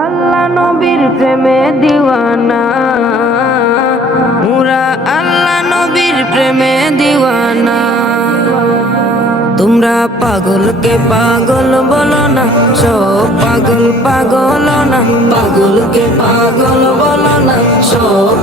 আল্লাহ নবীর প্রেমে দিওয়ানা। মুরা আল্লাহ নবীর প্রেমে দিওয়ানা। তোমরা পাগলকে পাগল বলো না, সব পাগল পাগল না। পাগলকে পাগল বলো না, সব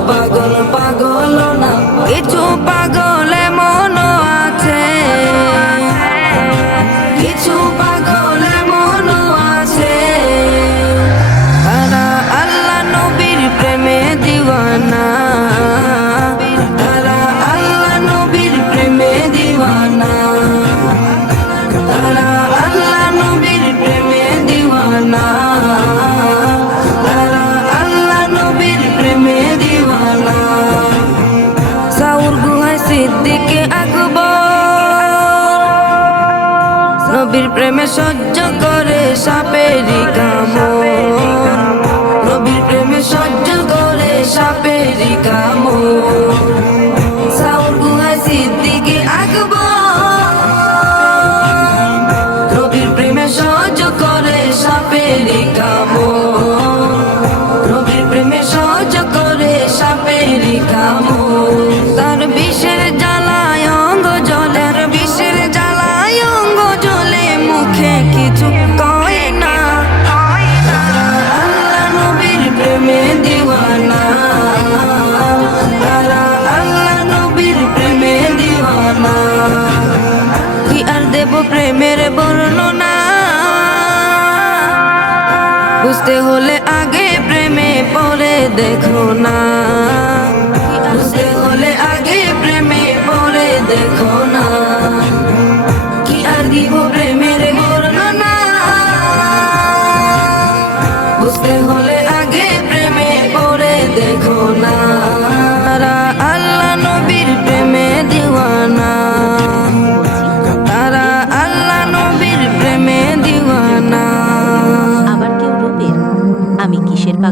সিদ্দিকে আকবর। নবীর প্রেমে সহ্য করে সাপেরি কামড়। নবীর প্রেমে সহ্য করে সাপেরি কামড়। সাউর আকবর। নবীর প্রেমে সহ্য করে সাপেরি প্রেমের বর্ণনা। বুঝতে হলে আগে প্রেমে পরে দেখো না। আমি কিসের পাগল?